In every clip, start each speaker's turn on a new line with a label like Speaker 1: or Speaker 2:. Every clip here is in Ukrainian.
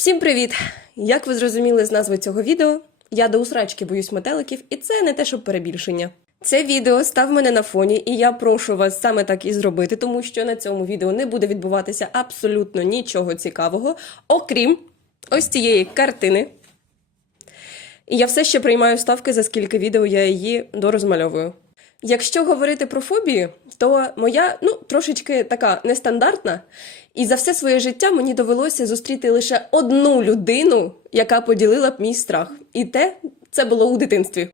Speaker 1: Всім привіт! Як ви зрозуміли з назви цього відео, я до усрачки боюсь метеликів, і це не те, щоб перебільшення. Це відео став мене на фоні, і я прошу вас саме так і зробити, тому що на цьому відео не буде відбуватися абсолютно нічого цікавого, окрім ось цієї картини. І я все ще приймаю ставки, за скільки відео я її дорозмальовую. Якщо говорити про фобії, то моя ну трошечки така нестандартна, і за все своє життя мені довелося зустріти лише одну людину, яка поділила б мій страх. І те це було у дитинстві.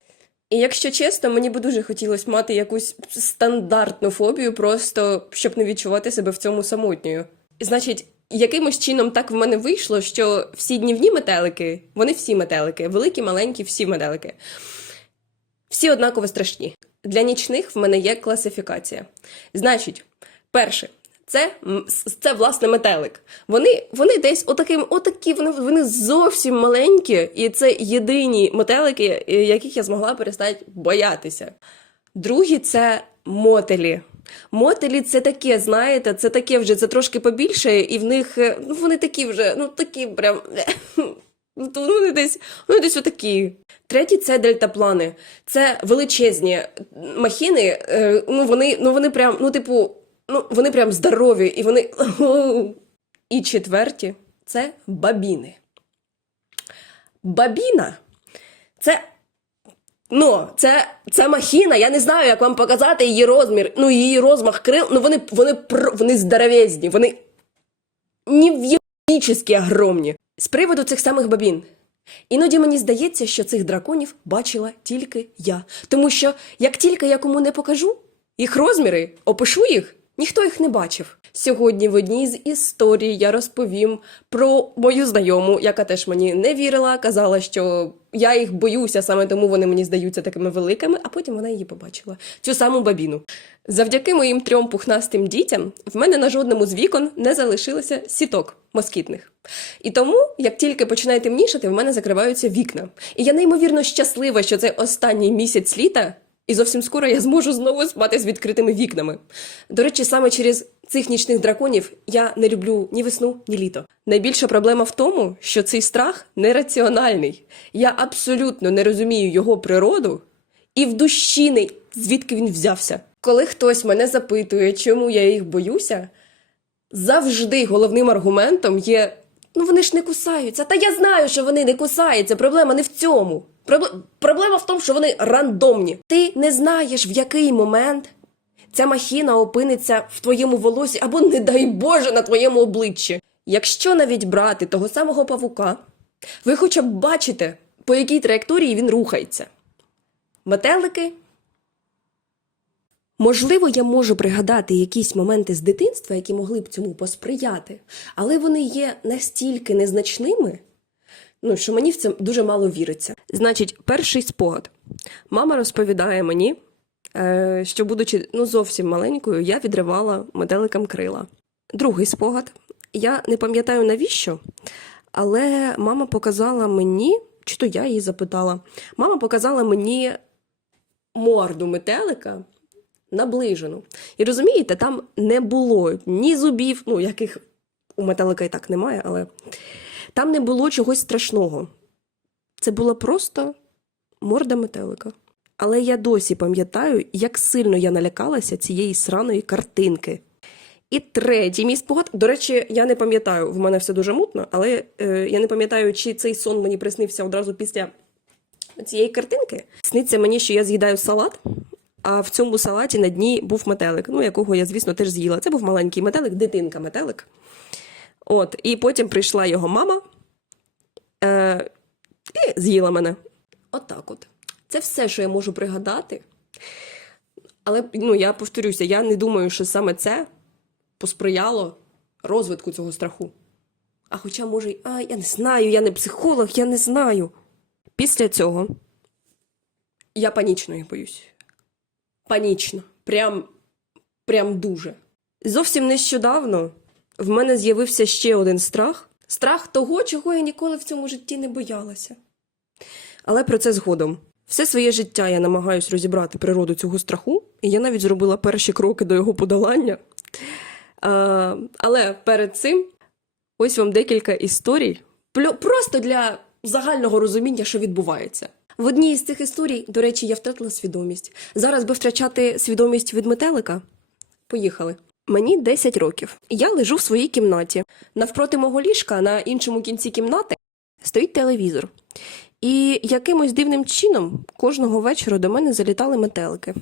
Speaker 1: І якщо чесно, мені би дуже хотілося мати якусь стандартну фобію, просто щоб не відчувати себе в цьому самотньою. Значить, якимось чином так в мене вийшло, що всі днівні метелики, вони всі метелики, великі, маленькі, всі метелики. Всі однаково страшні. Для нічних в мене є класифікація. Значить, перше, це, це власне метелик. Вони, вони десь отаким, отакі, вони, вони зовсім маленькі, і це єдині метелики, е, яких я змогла перестати боятися. Другі це мотелі. Мотелі це таке, знаєте, це таке вже це трошки побільше, і в них е, ну вони такі вже, ну такі прям. Ну, вони десь, вони десь отакі. Треті це дельтаплани. Це величезні махіни. е, Ну вони, ну вони прям, ну типу, ну вони прям здорові, і вони. І четверті це бабіни. Бабіна це. Ну, це, це махіна, я не знаю, як вам показати її розмір, ну її розмах крил, ну вони, вони, вони здоровезні, вони нев'єбічні огромні. З приводу цих самих бабін. Іноді мені здається, що цих драконів бачила тільки я. Тому що як тільки я кому не покажу їх розміри, опишу їх, ніхто їх не бачив. Сьогодні в одній з історій я розповім про мою знайому, яка теж мені не вірила, казала, що я їх боюся, саме тому вони мені здаються такими великими, а потім вона її побачила. Цю саму бабіну. Завдяки моїм трьом пухнастим дітям в мене на жодному з вікон не залишилося сіток москітних. І тому, як тільки починає темнішати, в мене закриваються вікна. І я неймовірно щаслива, що це останній місяць літа, і зовсім скоро я зможу знову спати з відкритими вікнами. До речі, саме через цих нічних драконів я не люблю ні весну, ні літо. Найбільша проблема в тому, що цей страх нераціональний. Я абсолютно не розумію його природу і в душі не звідки він взявся. Коли хтось мене запитує, чому я їх боюся, завжди головним аргументом є: ну вони ж не кусаються. Та я знаю, що вони не кусаються. Проблема не в цьому. Пробле- Проблема в тому, що вони рандомні. Ти не знаєш, в який момент ця махіна опиниться в твоєму волосі або, не дай Боже, на твоєму обличчі. Якщо навіть брати того самого павука, ви хоча б бачите, по якій траєкторії він рухається. Метелики Можливо, я можу пригадати якісь моменти з дитинства, які могли б цьому посприяти, але вони є настільки незначними, ну, що мені в це дуже мало віриться. Значить, перший спогад. Мама розповідає мені, е, що, будучи ну, зовсім маленькою, я відривала метеликам крила. Другий спогад. Я не пам'ятаю навіщо, але мама показала мені, чи то я її запитала, мама показала мені морду метелика наближену. І розумієте, там не було ні зубів, ну яких у метелика і так немає, але там не було чогось страшного. Це була просто морда метелика. Але я досі пам'ятаю, як сильно я налякалася цієї сраної картинки. І третій мій спогад. До речі, я не пам'ятаю, в мене все дуже мутно, але е, я не пам'ятаю, чи цей сон мені приснився одразу після цієї картинки. Сниться мені, що я з'їдаю салат, а в цьому салаті на дні був метелик, ну якого я, звісно, теж з'їла. Це був маленький метелик, дитинка метелик. От, і потім прийшла його мама е, і з'їла мене. Отак от. Це все, що я можу пригадати. Але ну, я повторюся, я не думаю, що саме це посприяло розвитку цього страху. А хоча, може, а, я не знаю, я не психолог, я не знаю. Після цього я панічно їх боюсь. Панічно. Прям, прям дуже. Зовсім нещодавно в мене з'явився ще один страх. Страх того, чого я ніколи в цьому житті не боялася. Але про це згодом. Все своє життя я намагаюсь розібрати природу цього страху, і я навіть зробила перші кроки до його подолання. А, але перед цим ось вам декілька історій Просто для загального розуміння, що відбувається. В одній з цих історій, до речі, я втратила свідомість. Зараз би втрачати свідомість від метелика. Поїхали. Мені 10 років. Я лежу в своїй кімнаті. Навпроти мого ліжка на іншому кінці кімнати стоїть телевізор. І якимось дивним чином кожного вечора до мене залітали метелики.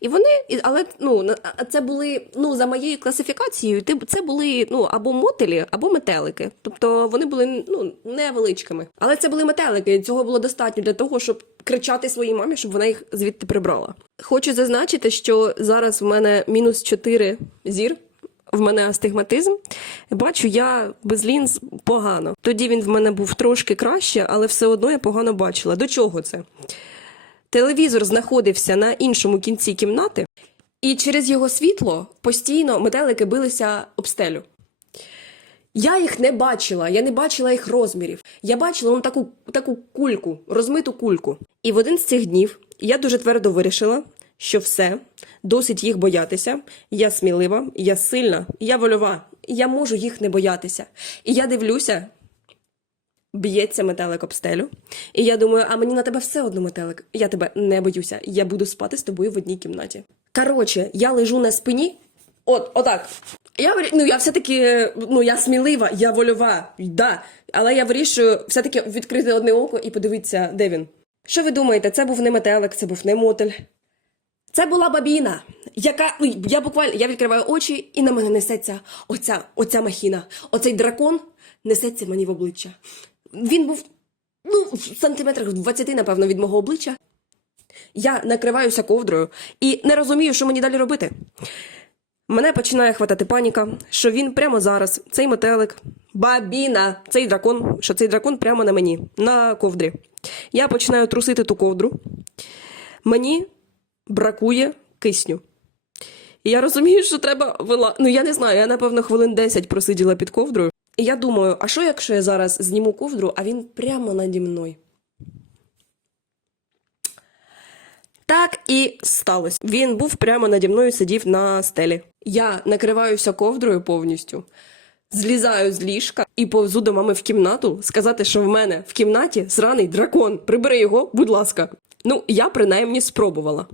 Speaker 1: І вони, але ну це були ну за моєю класифікацією, це були ну або мотелі, або метелики. Тобто вони були ну невеличкими. Але це були метелики, і цього було достатньо для того, щоб кричати своїй мамі, щоб вона їх звідти прибрала. Хочу зазначити, що зараз в мене мінус 4 зір. В мене астигматизм. Бачу, я без лінз погано. Тоді він в мене був трошки краще, але все одно я погано бачила. До чого це? Телевізор знаходився на іншому кінці кімнати, і через його світло постійно метелики билися об стелю. Я їх не бачила, я не бачила їх розмірів. Я бачила таку, таку кульку, розмиту кульку. І в один з цих днів я дуже твердо вирішила, що все, досить їх боятися. Я смілива, я сильна, я вольова, я можу їх не боятися. І я дивлюся, б'ється метелик об стелю. І я думаю, а мені на тебе все одно метелик. Я тебе не боюся. Я буду спати з тобою в одній кімнаті. Коротше, я лежу на спині. От, отак. Я ну я все-таки ну я смілива, я вольова, да. Але я вирішую все-таки відкрити одне око і подивитися, де він. Що ви думаєте? Це був не метелик, це був не мотель. Це була бабіна, яка я буквально я відкриваю очі, і на мене несеться оця, оця махіна. Оцей дракон несеться мені в обличчя. Він був ну, в сантиметрах 20, напевно, від мого обличчя. Я накриваюся ковдрою і не розумію, що мені далі робити. Мене починає хватати паніка, що він прямо зараз, цей метелик, бабіна, цей дракон, що цей дракон прямо на мені, на ковдрі. Я починаю трусити ту ковдру. Мені бракує кисню. І я розумію, що треба вила. Ну я не знаю, я напевно хвилин 10 просиділа під ковдрою. І я думаю, а що якщо я зараз зніму ковдру, а він прямо наді мною? Так і сталося. Він був прямо наді мною, сидів на стелі. Я накриваюся ковдрою повністю, злізаю з ліжка і повзу до мами в кімнату сказати, що в мене в кімнаті сраний дракон. Прибери його, будь ласка. Ну, я принаймні спробувала.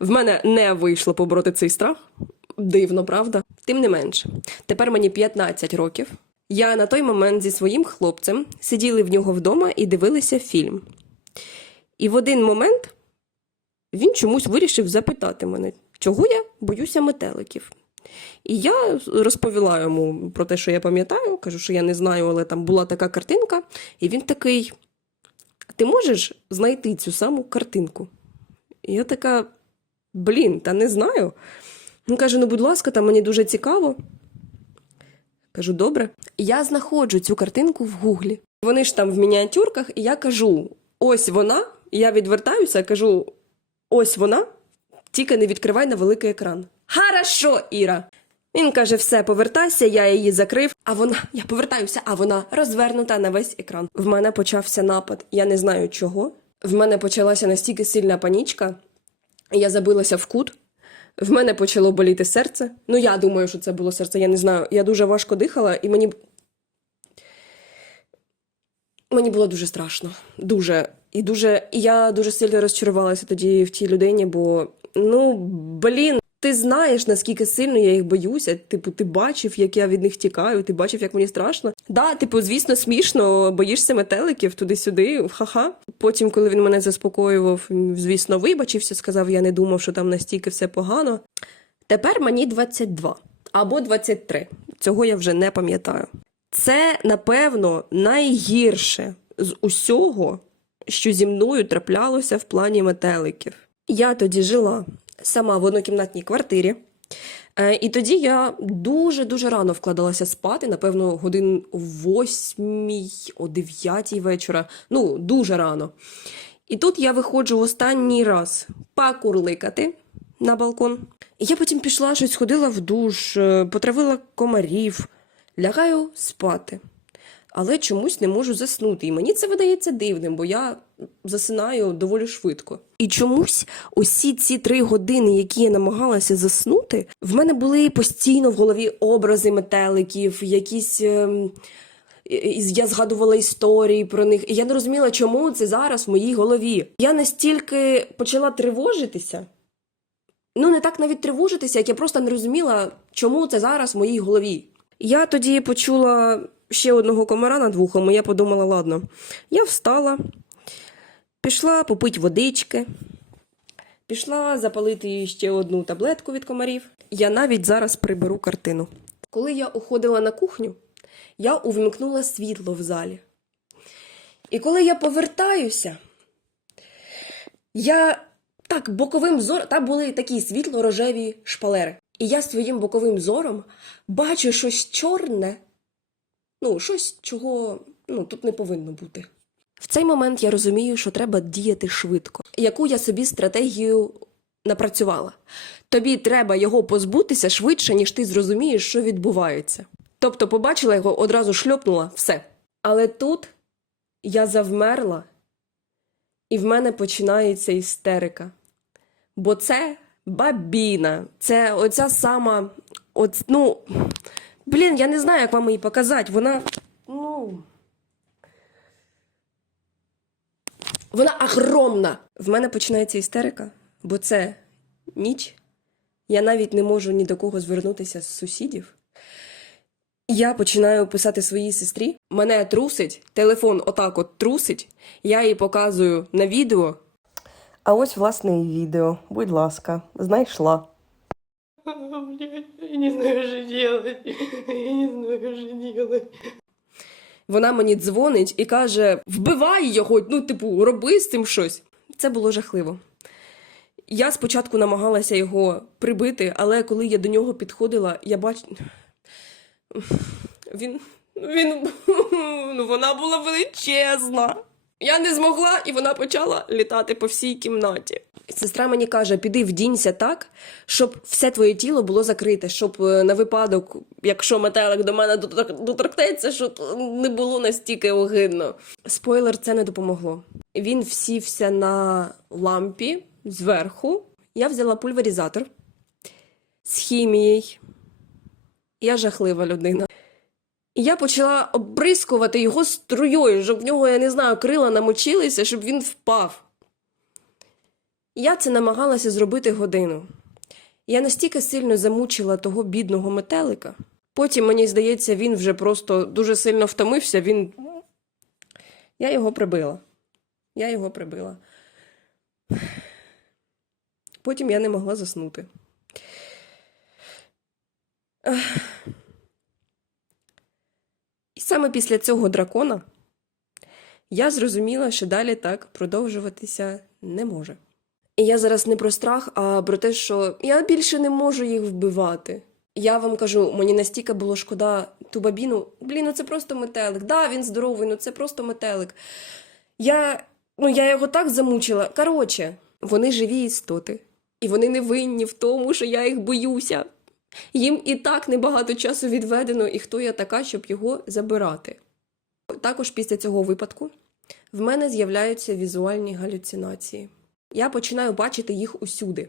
Speaker 1: В мене не вийшло побороти цей страх. Дивно, правда? Тим не менше, тепер мені 15 років. Я на той момент зі своїм хлопцем сиділи в нього вдома і дивилися фільм. І в один момент він чомусь вирішив запитати мене, чого я боюся метеликів. І я розповіла йому про те, що я пам'ятаю, кажу, що я не знаю, але там була така картинка. І він такий: ти можеш знайти цю саму картинку? І я така, блін, та не знаю. Він каже: ну, будь ласка, там мені дуже цікаво. Кажу, добре. Я знаходжу цю картинку в гуглі. Вони ж там в мініатюрках, і я кажу: ось вона. Я відвертаюся, кажу: ось вона, тільки не відкривай на великий екран. Хорошо, Іра. Він каже: все, повертайся, я її закрив. А вона, я повертаюся, а вона розвернута на весь екран. В мене почався напад. Я не знаю чого. В мене почалася настільки сильна панічка. Я забилася в кут. В мене почало боліти серце. Ну, я думаю, що це було серце, я не знаю. Я дуже важко дихала, і мені. Мені було дуже страшно. Дуже. І дуже. І я дуже сильно розчарувалася тоді в тій людині, бо ну, блін, ти знаєш, наскільки сильно я їх боюся. Типу, ти бачив, як я від них тікаю, ти бачив, як мені страшно. Да, типу, звісно, смішно, боїшся метеликів туди-сюди, ха-ха. Потім, коли він мене заспокоював, звісно, вибачився, сказав, я не думав, що там настільки все погано. Тепер мені 22 або 23. Цього я вже не пам'ятаю. Це, напевно, найгірше з усього, що зі мною траплялося в плані метеликів. Я тоді жила сама в однокімнатній квартирі. Е, І тоді я дуже дуже рано вкладалася спати, напевно, годин о восьмій, о дев'ятій вечора. Ну, дуже рано. І тут я виходжу в останній раз покурликати на балкон. І я потім пішла, щось ходила в душ, е, потравила комарів, лягаю спати. Але чомусь не можу заснути. І мені це видається дивним, бо я засинаю доволі швидко. І чомусь усі ці три години, які я намагалася заснути, в мене були постійно в голові образи метеликів, якісь. ем, я згадувала історії про них, і я не розуміла, чому це зараз в моїй голові. Я настільки почала тривожитися. Ну, не так навіть тривожитися, як я просто не розуміла, чому це зараз в моїй голові. Я тоді почула ще одного комара над вухом, і я подумала, ладно, я встала, пішла попити водички, пішла запалити ще одну таблетку від комарів. Я навіть зараз приберу картину. Коли я уходила на кухню, я увімкнула світло в залі. І коли я повертаюся, я так боковим зором, там були такі світло-рожеві шпалери. І я своїм боковим зором бачу щось чорне, ну, щось, чого ну, тут не повинно бути. В цей момент я розумію, що треба діяти швидко. Яку я собі стратегію напрацювала. Тобі треба його позбутися швидше, ніж ти зрозумієш, що відбувається. Тобто, побачила його, одразу шльопнула, все. Але тут я завмерла, і в мене починається істерика. Бо це бабіна, це оця сама. От, ну, блін, я не знаю, як вам її показати. Вона. Ну. Вона огромна. В мене починається істерика, бо це ніч. Я навіть не можу ні до кого звернутися з сусідів. Я починаю писати своїй сестрі. Мене трусить, телефон отак от трусить. Я їй показую на відео. А ось власне і відео. Будь ласка, знайшла.
Speaker 2: Я не знаю, что делать. Я не знаю, что делать.
Speaker 1: Вона мені дзвонить і каже: вбивай його, ну, типу, роби з цим щось. Це було жахливо. Я спочатку намагалася його прибити, але коли я до нього підходила, я бач... Він. Він. Ну, вона була величезна. Я не змогла, і вона почала літати по всій кімнаті. Сестра мені каже: піди вдінься так, щоб все твоє тіло було закрите, щоб е, на випадок, якщо метелик до мене доторкнеться, щоб не було настільки огидно. Спойлер, це не допомогло. Він всівся на лампі зверху. Я взяла пульверізатор з хімією. Я жахлива людина. Я почала обрискувати його струєю, щоб в нього, я не знаю, крила намочилися, щоб він впав. Я це намагалася зробити годину. Я настільки сильно замучила того бідного метелика. Потім, мені здається, він вже просто дуже сильно втомився. Він. Я його прибила. Я його прибила. Потім я не могла заснути. І саме після цього дракона я зрозуміла, що далі так продовжуватися не може. І я зараз не про страх, а про те, що я більше не можу їх вбивати. Я вам кажу, мені настільки було шкода ту бабіну. Блін, ну це просто метелик. Да, він здоровий, ну це просто метелик. Я, ну, я його так замучила. Коротше, вони живі істоти, і вони не винні в тому, що я їх боюся. Їм і так небагато часу відведено, і хто я така, щоб його забирати. Також після цього випадку в мене з'являються візуальні галюцинації. Я починаю бачити їх усюди,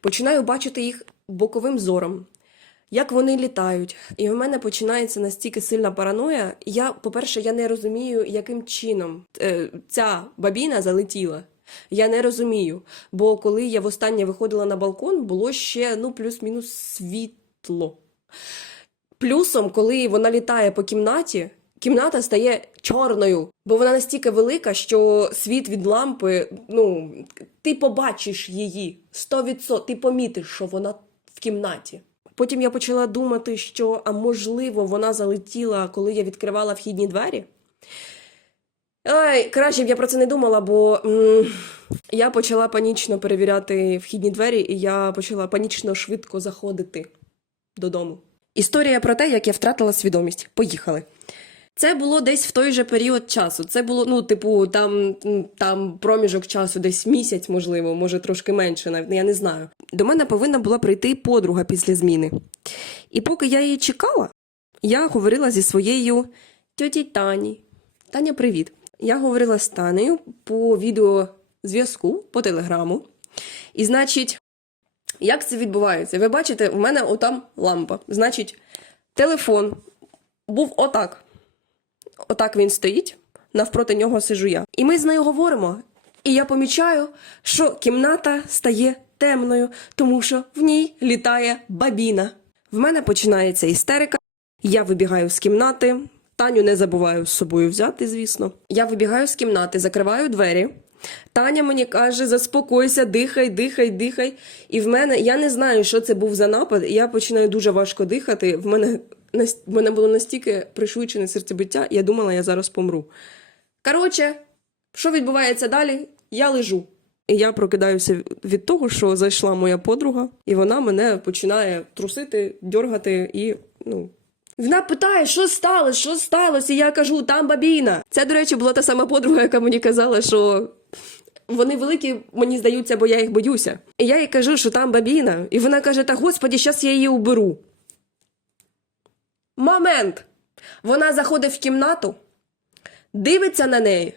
Speaker 1: починаю бачити їх боковим зором, як вони літають. І в мене починається настільки сильна параноя. Я, по-перше, я не розумію, яким чином е, ця бабіна залетіла. Я не розумію. Бо коли я востаннє виходила на балкон, було ще ну, плюс-мінус світло. Плюсом, коли вона літає по кімнаті, кімната стає чорною, бо вона настільки велика, що світ від лампи, ну, ти побачиш її 100%, ти помітиш, що вона в кімнаті. Потім я почала думати, що, а можливо, вона залетіла, коли я відкривала вхідні двері. Ай, краще б я про це не думала, бо м, я почала панічно перевіряти вхідні двері, і я почала панічно швидко заходити додому. Історія про те, як я втратила свідомість. Поїхали. Це було десь в той же період часу. Це було, ну, типу, там, там проміжок часу, десь місяць, можливо, може трошки менше, навіть я не знаю. До мене повинна була прийти подруга після зміни. І поки я її чекала, я говорила зі своєю тьоті Тані. Таня, привіт. Я говорила з Танею по відеозв'язку, по телеграму. І, значить, як це відбувається? Ви бачите, у мене отам лампа. Значить, телефон був отак. Отак він стоїть, навпроти нього сижу я. І ми з нею говоримо. І я помічаю, що кімната стає темною, тому що в ній літає бабіна. В мене починається істерика. Я вибігаю з кімнати. Таню не забуваю з собою взяти, звісно. Я вибігаю з кімнати, закриваю двері. Таня мені каже: заспокойся, дихай, дихай, дихай. І в мене я не знаю, що це був за напад, я починаю дуже важко дихати. В мене в мене було настільки пришвидшене серцебиття, я думала, я зараз помру. Коротше, що відбувається далі? Я лежу. І я прокидаюся від того, що зайшла моя подруга, і вона мене починає трусити, дьоргати і ну. Вона питає, що сталося, що сталося, і я кажу, там бабіна. Це, до речі, була та сама подруга, яка мені казала, що вони великі, мені здаються, бо я їх боюся. І я їй кажу, що там бабіна. І вона каже: Та господі, щас я її уберу. Момент! Вона заходить в кімнату, дивиться на неї,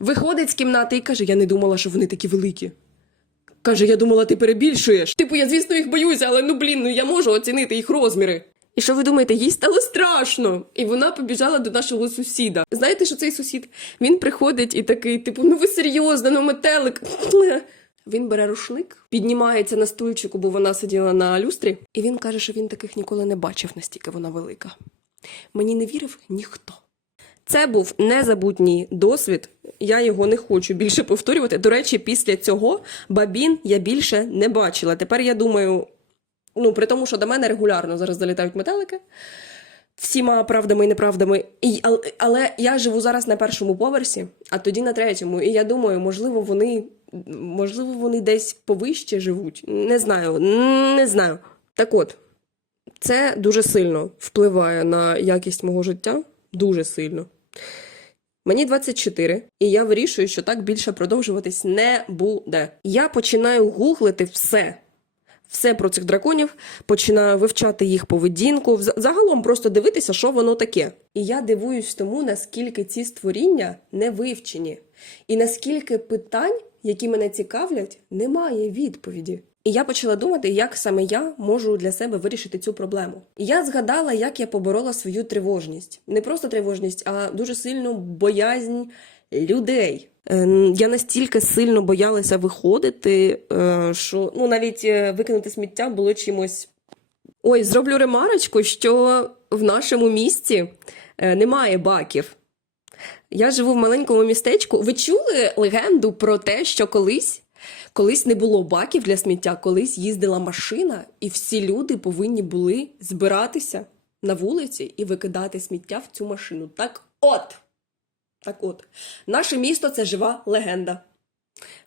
Speaker 1: виходить з кімнати і каже: Я не думала, що вони такі великі. Каже, я думала, ти перебільшуєш. Типу, я, звісно, їх боюся, але ну блін, ну я можу оцінити їх розміри. І що ви думаєте, їй стало страшно. І вона побіжала до нашого сусіда. Знаєте, що цей сусід? Він приходить і такий, типу, ну ви серйозно, ну метелик. Він бере рушник, піднімається на стульчику, бо вона сиділа на люстрі, і він каже, що він таких ніколи не бачив, настільки вона велика. Мені не вірив ніхто. Це був незабутній досвід. Я його не хочу більше повторювати. До речі, після цього бабін я більше не бачила. Тепер я думаю, ну при тому, що до мене регулярно зараз залітають метелики. Всіма правдами і неправдами. І, але, але я живу зараз на першому поверсі, а тоді на третьому. І я думаю, можливо, вони, можливо, вони десь повище живуть. Не знаю, не знаю. Так от, це дуже сильно впливає на якість мого життя. Дуже сильно. Мені 24, і я вирішую, що так більше продовжуватись не буде. Я починаю гуглити все. Все про цих драконів, починаю вивчати їх поведінку, загалом просто дивитися, що воно таке. І я дивуюсь тому, наскільки ці створіння не вивчені, і наскільки питань, які мене цікавлять, немає відповіді. І я почала думати, як саме я можу для себе вирішити цю проблему. І я згадала, як я поборола свою тривожність. Не просто тривожність, а дуже сильну боязнь людей. Е, Я настільки сильно боялася виходити, е, що ну навіть е, викинути сміття було чимось. Ой, зроблю ремарочку, що в нашому місті немає баків. Я живу в маленькому містечку. Ви чули легенду про те, що колись, колись не було баків для сміття, колись їздила машина, і всі люди повинні були збиратися на вулиці і викидати сміття в цю машину. Так от. Так от, наше місто це жива легенда.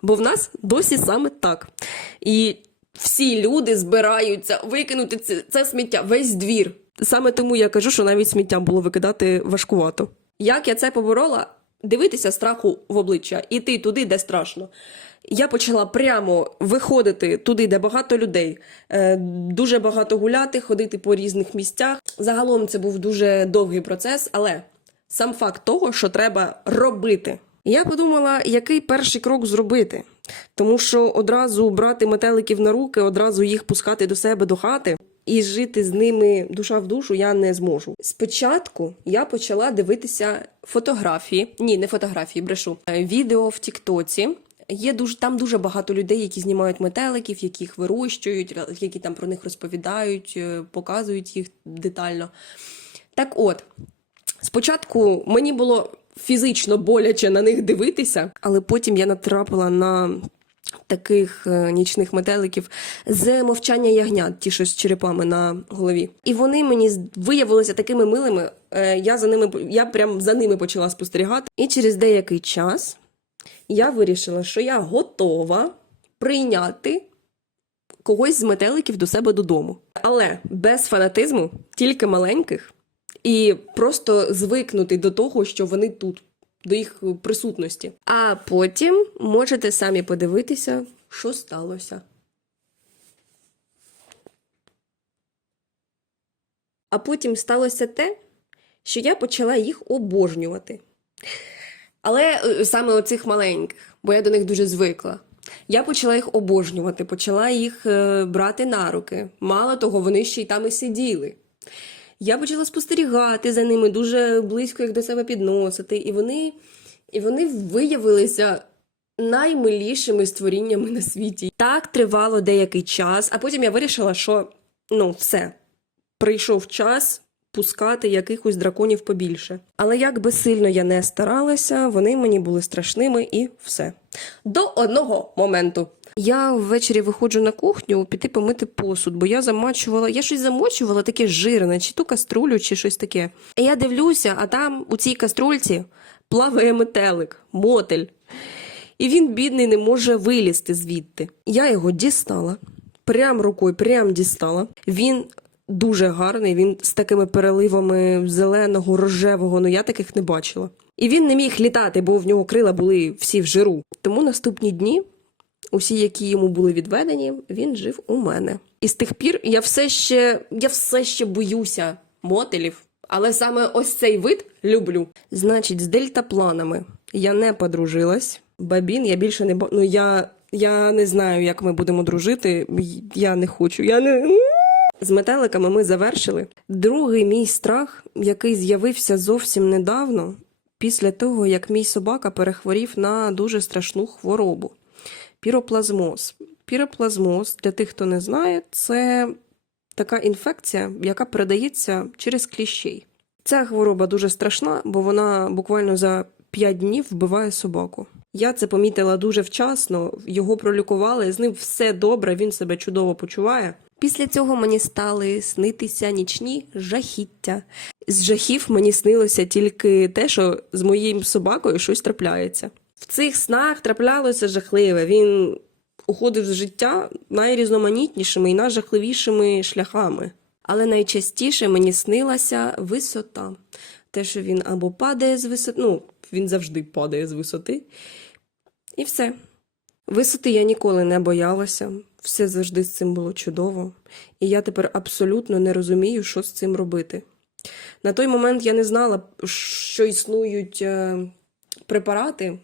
Speaker 1: Бо в нас досі саме так. І всі люди збираються викинути це, це сміття, весь двір. Саме тому я кажу, що навіть сміття було викидати важкувато. Як я це поборола? Дивитися страху в обличчя, іти туди, де страшно. Я почала прямо виходити туди, де багато людей, е, дуже багато гуляти, ходити по різних місцях. Загалом це був дуже довгий процес, але сам факт того, що треба робити. Я подумала, який перший крок зробити. Тому що одразу брати метеликів на руки, одразу їх пускати до себе до хати і жити з ними душа в душу я не зможу. Спочатку я почала дивитися фотографії, ні, не фотографії, брешу, е, відео в Тіктоці. Є дуже там дуже багато людей, які знімають метеликів, які їх вирощують, які там про них розповідають, е, показують їх детально. Так от, Спочатку мені було фізично боляче на них дивитися, але потім я натрапила на таких е, нічних метеликів з мовчання ягнят, ті, що з черепами на голові. І вони мені виявилися такими милими. Е, Я за ними я прям за ними почала спостерігати. І через деякий час я вирішила, що я готова прийняти когось з метеликів до себе додому. Але без фанатизму, тільки маленьких і просто звикнути до того, що вони тут, до їх присутності. А потім можете самі подивитися, що сталося. А потім сталося те, що я почала їх обожнювати. Але е, саме оцих маленьких, бо я до них дуже звикла. Я почала їх обожнювати, почала їх е, брати на руки. Мало того, вони ще й там і сиділи. Я почала спостерігати за ними дуже близько їх до себе підносити, і вони, і вони виявилися наймилішими створіннями на світі. Так тривало деякий час, а потім я вирішила, що ну все, прийшов час пускати якихось драконів побільше. Але як би сильно я не старалася, вони мені були страшними і все. До одного моменту. Я ввечері виходжу на кухню піти помити посуд, бо я замачувала, я щось замочувала таке жирне, чи ту каструлю, чи щось таке. І я дивлюся, а там у цій каструльці плаває метелик, мотель. І він, бідний, не може вилізти звідти. Я його дістала, прям рукою, прям дістала. Він дуже гарний, він з такими переливами зеленого, рожевого, ну я таких не бачила. І він не міг літати, бо в нього крила були всі в жиру. Тому наступні дні, усі, які йому були відведені, він жив у мене. І з тих пір я все ще, я все ще боюся мотелів. Але саме ось цей вид люблю. Значить, з дельтапланами я не подружилась. Бабін я більше не. Ну я, я не знаю, як ми будемо дружити. Я не хочу. Я не. З метеликами ми завершили. Другий мій страх, який з'явився зовсім недавно, після того, як мій собака перехворів на дуже страшну хворобу піроплазмоз. Піроплазмоз, для тих, хто не знає, це така інфекція, яка передається через кліщей. Ця хвороба дуже страшна, бо вона буквально за 5 днів вбиває собаку. Я це помітила дуже вчасно, його пролікували, з ним все добре, він себе чудово почуває. Після цього мені стали снитися нічні жахіття. З жахів мені снилося тільки те, що з моїм собакою щось трапляється. В цих снах траплялося жахливе. Він уходив з життя найрізноманітнішими і найжахливішими шляхами. Але найчастіше мені снилася висота. Те, що він або падає з висоти, ну, він завжди падає з висоти. І все. Висоти я ніколи не боялася, все завжди з цим було чудово, і я тепер абсолютно не розумію, що з цим робити. На той момент я не знала, що існують е, препарати,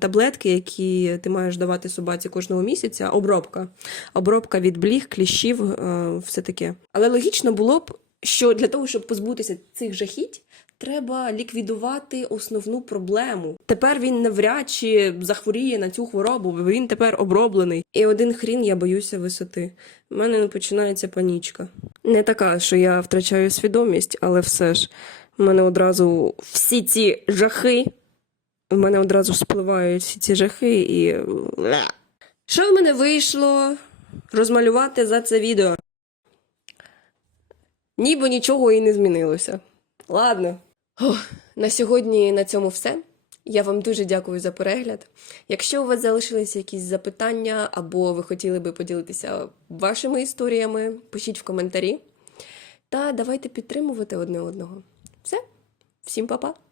Speaker 1: таблетки, які ти маєш давати собаці кожного місяця, обробка. Обробка від бліг, кліщів, е, все таке. Але логічно було б, що для того, щоб позбутися цих жахіть, треба ліквідувати основну проблему. Тепер він навряд чи захворіє на цю хворобу, бо він тепер оброблений. І один хрін я боюся висоти. У мене починається панічка. Не така, що я втрачаю свідомість, але все ж в мене одразу всі ці жахи. В мене одразу спливають всі ці жахи і. Що в мене вийшло розмалювати за це відео? Ніби нічого і не змінилося. Ладно. Ох, на сьогодні на цьому все. Я вам дуже дякую за перегляд. Якщо у вас залишилися якісь запитання або ви хотіли би поділитися вашими історіями, пишіть в коментарі. Та давайте підтримувати одне одного. Все, всім па-па!